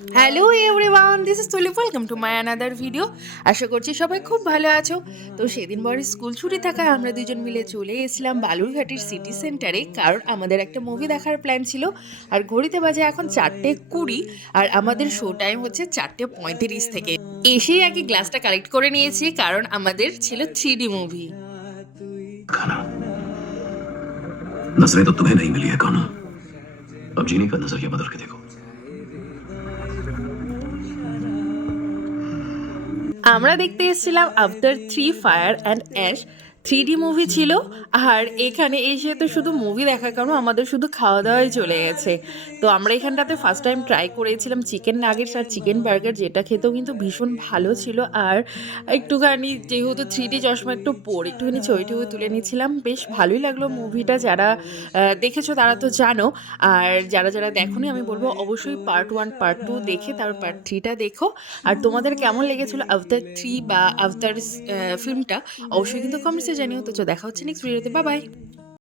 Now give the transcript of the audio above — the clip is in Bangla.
Hello everyone, this is Tulip. Welcome to my another video. আশা করছি সবাই খুব ভালো আছো। তো সেদিন বড় স্কুল ছুটি থাকায় আমরা দুজন মিলে চলে এসেছিলাম বালুরঘাটের সিটি সেন্টারে, কারণ আমাদের একটা মুভি দেখার প্ল্যান ছিল। আর ঘড়িতে বাজে এখন 4:20, আর আমাদের শো টাইম হচ্ছে 4:35 থেকে। এসেই আগে গ্লাসটা কালেক্ট করে নিয়েছি, কারণ আমাদের ছিল 3D মুভি। खाना नजरें तो तुम्हें नहीं मिली है काना। अब जीने का नजरिया बदल के देखो। আমরা দেখতে এসেছিলাম after 3 fire and ash. 3D movie ছিল। আর এখানে এসে তো শুধু মুভি দেখার কারণ আমাদের শুধু খাওয়া দাওয়াই চলে গেছে। তো আমরা এখানটাতে ফার্স্ট টাইম ট্রাই করেছিলাম চিকেন নাগেটস আর চিকেন বার্গার, যেটা খেতেও কিন্তু ভীষণ ভালো ছিল। আর একটুখানি যেহেতু 3D চশমা একটু পরে একটুখানি ছবি টবি তুলে নিয়েছিলাম, বেশ ভালোই লাগলো মুভিটা। যারা দেখেছো তারা তো জানো, আর যারা যারা দেখোনি আমি বলবো অবশ্যই পার্ট 1 পার্ট 2 দেখে তারপর পার্ট 3টা দেখো। আর তোমাদের কেমন লেগেছিল আফতার 3 বা আফতার ফিল্মটা অবশ্যই কিন্তু কমেন্টসে জানিও। তো দেখা হচ্ছে নেক্সট ভিডিওতে। Bye bye.